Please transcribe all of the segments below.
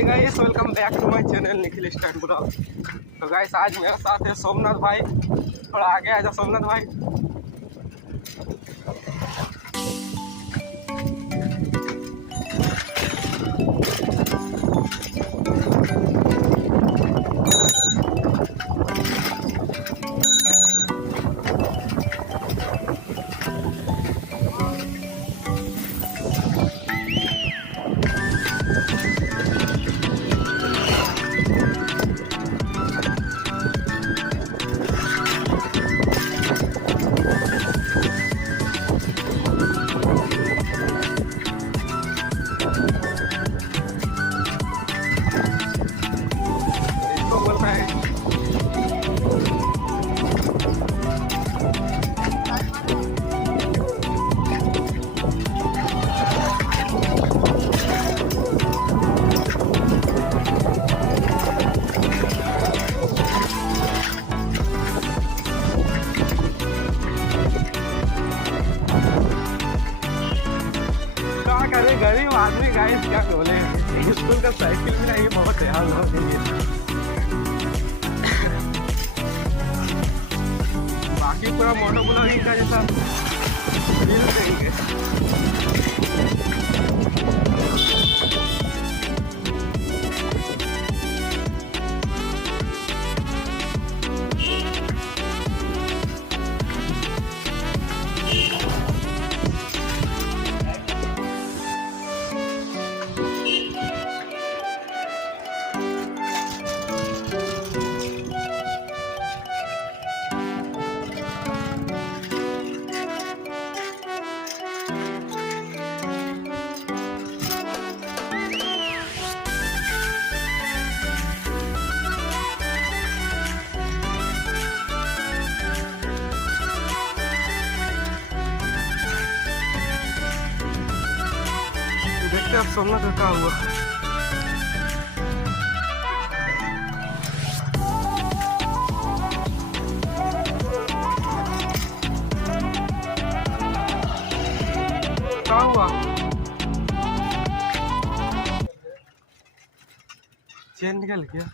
Hi guys, welcome back to my channel Nikhil stand blog. तो guys आज मेरे साथ है सोमनाथ भाई। थोड़ा आगे आ जाओ सोमनाथ भाई। गरीब आदमी गाइस क्या बोले, स्कूल का साइकिल भी नहीं, बहुत हाल हो गई है। बाकी पूरा मोटो ब्लॉगिंग का जैसा फील करेंगे। देखते अब सोमनाथ का क्या हुआ। क्या हुआ? चेन निकल गया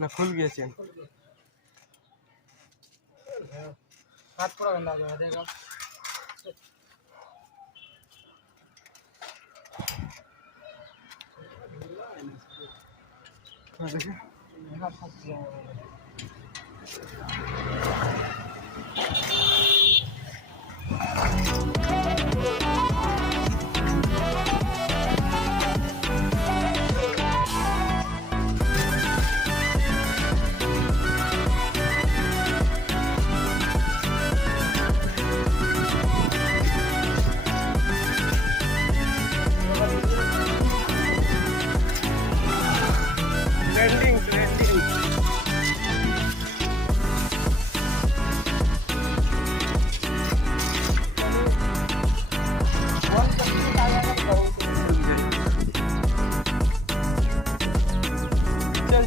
ना, खुल गया चेन। हाथ पूरा गंदा हो जाएगा।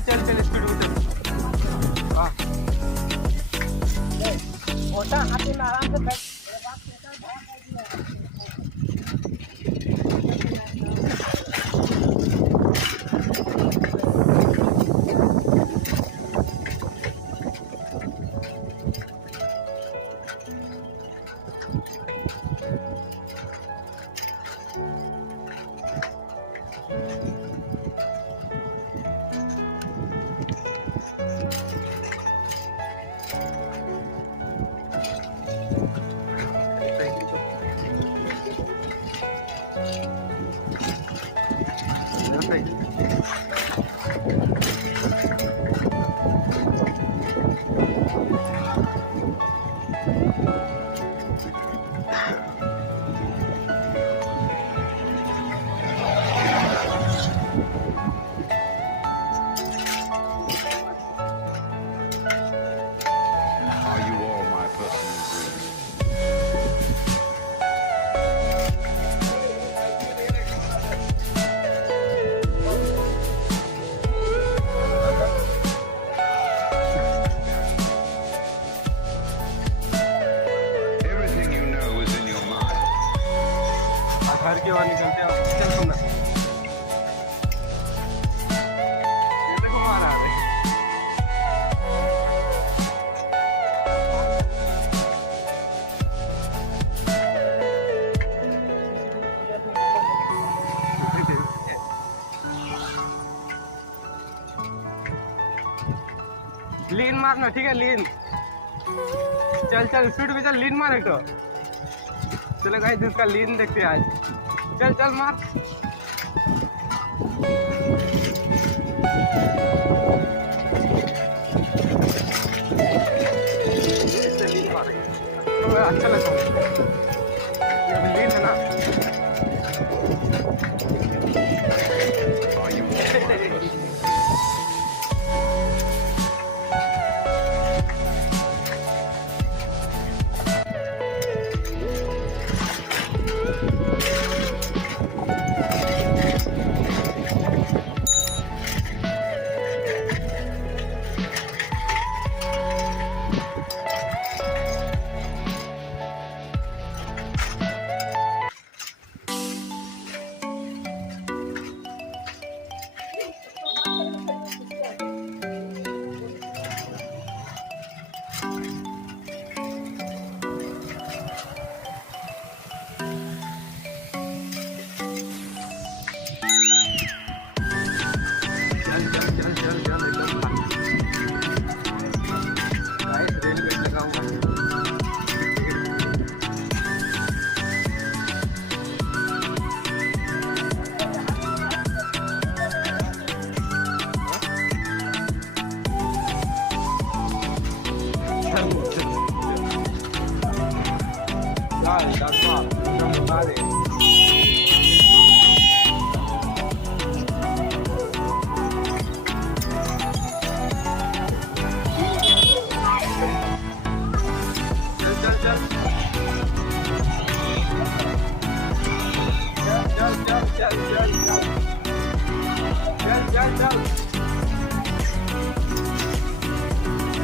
चल स्पीड में चल। हाँ हाथ में आराम से बैठ। घर के बाहर निकलते हैं। लीन मारना, ठीक है, लीन। चल चल स्पीड में चल, लीन मार एक तो। चलो गाइस इसका लीन देखते हैं आज। चल चल मार। इससे लीन मार, तो अच्छा लगता है ये लीन है ना।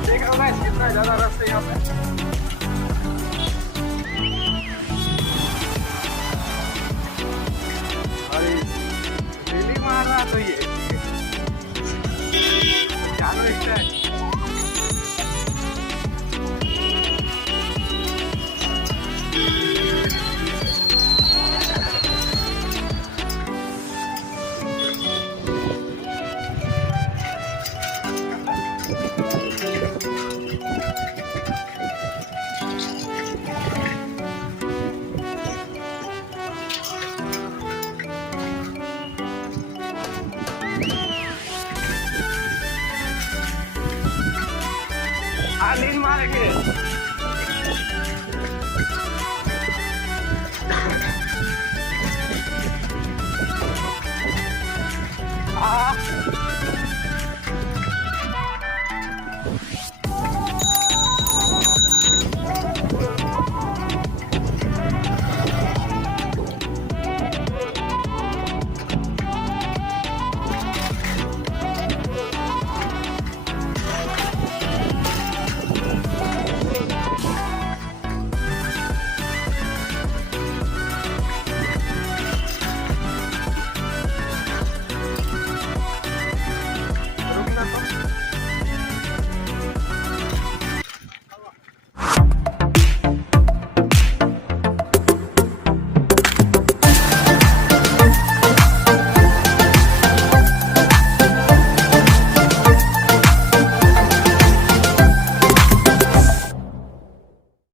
देख रहे हो गाइस कितना ज्यादा रस है यहाँ पे। अरे रेली मार रहा तो ये चारों इससे लीन मारेंगे।